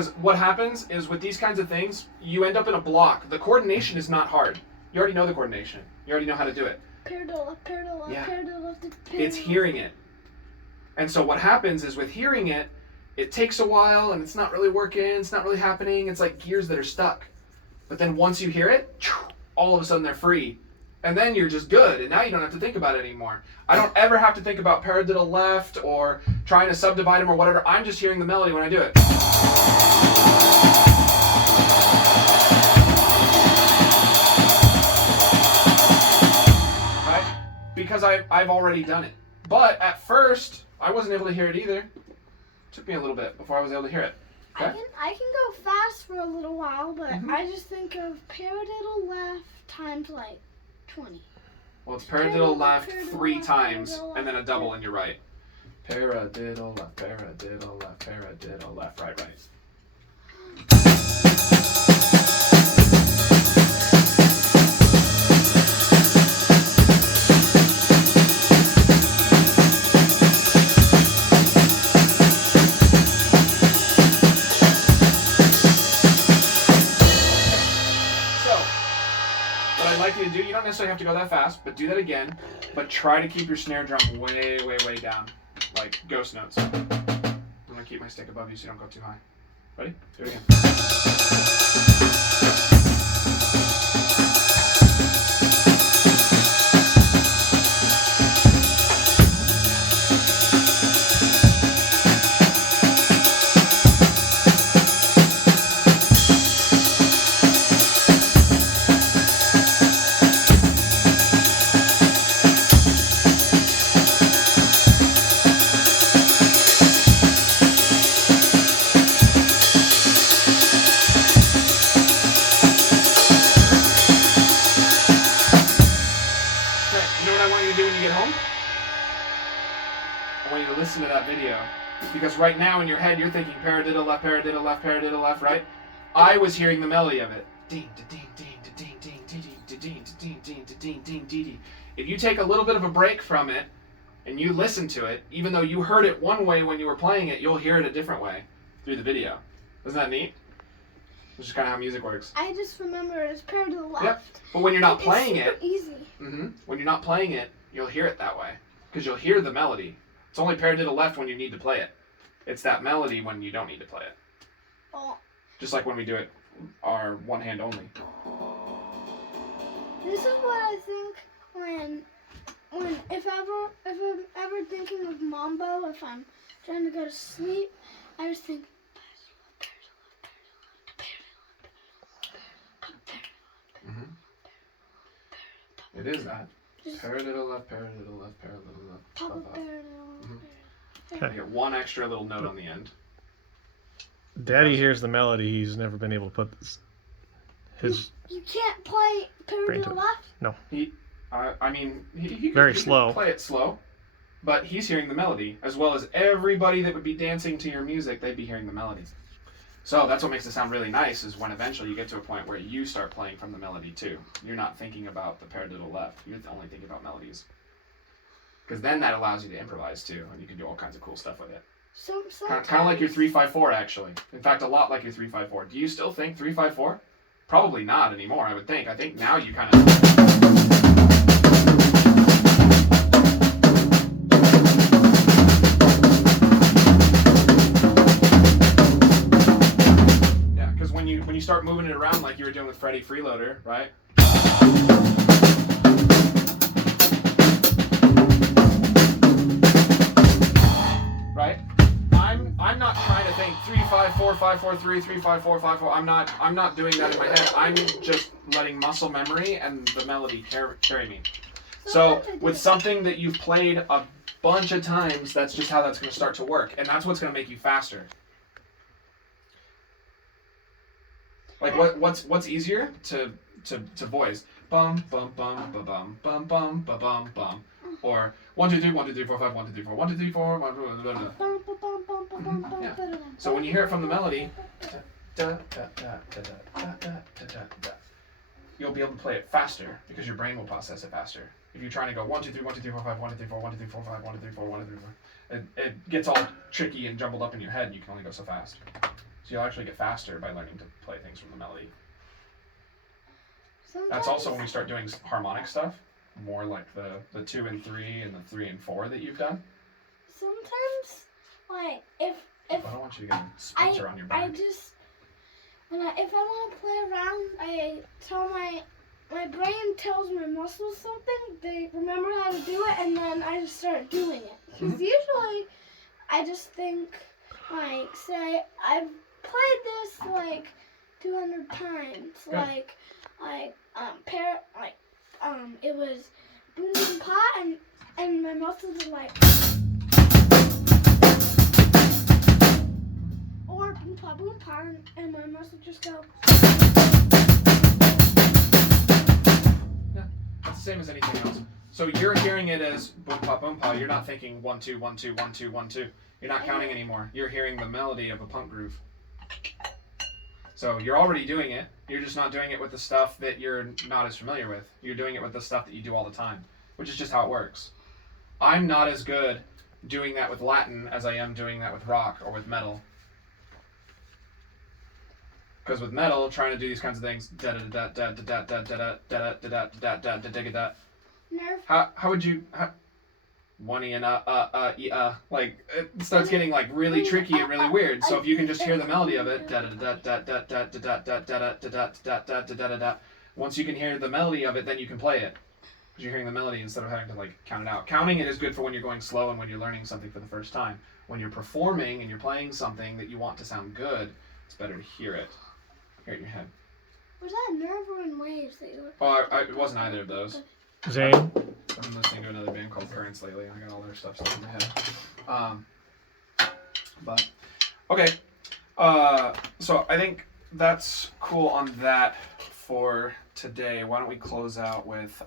Because what happens is with these kinds of things, you end up in a block. The coordination is not hard. You already know the coordination. You already know how to do it. Parallel, Yeah. parallel. It's hearing it. And so what happens is with hearing it, it takes a while and it's not really working, it's not really happening. It's like gears that are stuck. But then once you hear it, all of a sudden they're free. And then you're just good, and now you don't have to think about it anymore. I don't ever have to think about paradiddle left or trying to subdivide them or whatever. I'm just hearing the melody when I do it. Right? Because I've already done it. But at first, I wasn't able to hear it either. It took me a little bit before I was able to hear it. Okay? I can go fast for a little while, but I just think of paradiddle left times like 20. Well, it's paradiddle left 3 times, and then a double in your right. Paradiddle left, paradiddle left, paradiddle left, right, right. You don't necessarily have to go that fast, but do that again. But try to keep your snare drum way, way, way down, like ghost notes. I'm gonna keep my stick above you so you don't go too high. Ready? Do it again. Listen to that video, because right now in your head you're thinking paradiddle left, paradiddle left, paradiddle left, right? I was hearing the melody of it. If you take a little bit of a break from it and you listen to it, even though you heard it one way when you were playing it, you'll hear it a different way through the video. Isn't that neat? It's just kind of how music works. I just remember it as paradiddle left. Yep. But when you're not playing it, easy. When you're not playing it, you'll hear it that way because you'll hear the melody. It's only paradiddle left when you need to play it. It's that melody when you don't need to play it. Oh. Just like when we do it our one hand only. This is what I think when if I'm ever thinking of mambo, if I'm trying to go to sleep, I just think It is that. Paradiddle left, paradiddle left, paradiddle left. Papa I get one extra little note on the end. Daddy hears the melody. He's never been able to put his. You can't play paradiddle left? No. He Very could slow. Play it slow, but he's hearing the melody as well as everybody that would be dancing to your music. They'd be hearing the melody. So that's what makes it sound really nice. Is when eventually you get to a point where you start playing from the melody too. You're not thinking about the paradiddle left. You're only thinking about melodies. Because then that allows you to improvise too, and you can do all kinds of cool stuff with it. Kind of like your 3-5-4 actually. In fact, a lot like your 3-5-4. Do you still think 3-5-4? Probably not anymore. I would think. I think now you kind of. Yeah, because when you start moving it around like you were doing with Freddie Freeloader, right? I'm not trying to think 3-5-4, 5-4-3, 3-5-4, 5-4. I'm not doing that in my head. I'm just letting muscle memory and the melody carry me. So with something that you've played a bunch of times, that's just how that's going to start to work, and that's what's going to make you faster. Like what's easier to voice? Bum bum bum ba bum bum bum ba bum bum. Or 1 2 3 1 2 3 4 5 1 2 3 4 1 2 3 4 1 2 3 4. Yeah. So when you hear it from the melody, you'll be able to play it faster because your brain will process it faster. If you're trying to go 1 2 3 1 2 3 4 5 1 2 3 4 1 2 3 4 5 1 2 3 4 1 2 3 4, it gets all tricky and jumbled up in your head, and you can only go so fast. So So you'll actually get faster by learning to play things from the melody. Sometimes, That's also when we start doing harmonic stuff, more like the 2 and 3 and the 3 and 4 that you've done. sometimes, like, if I don't want you to get a splinter on your back. I just, if I want to play around, I tell my brain tells my muscles something. They remember how to do it, and then I just start doing it. Because usually, I just think, like, say I've played this like 200 times, Good. it was boom boom pa, and my muscles are like. Or boom pa, and my muscles just go. Yeah, that's the same as anything else. So you're hearing it as boom pa. You're not thinking 1 2 1 2 1 2 1 2. You're not counting anymore. You're hearing the melody of a punk groove. So you're already doing it. You're just not doing it with the stuff that you're not as familiar with. You're doing it with the stuff that you do all the time, which is just how it works. I'm not as good doing that with Latin as I am doing that with rock or with metal. Because with metal, trying to do these kinds of things, Nerve. how would you, one e and like it starts getting like really tricky and really weird. So if you can just hear the melody of it, once you can hear the melody of it, then you can play it. Because you're hearing the melody instead of having to like count it out. Counting it is good for when you're going slow and when you're learning something for the first time. When you're performing and you're playing something that you want to sound good, it's better to hear it. Hear it in your head. Was that nerve or in waves that you were? Oh, it wasn't either of those. Zane, I've been listening to another band called Currents lately. I got all their stuff stuck in my head. But okay. So I think that's cool on that for today. Why don't we close out with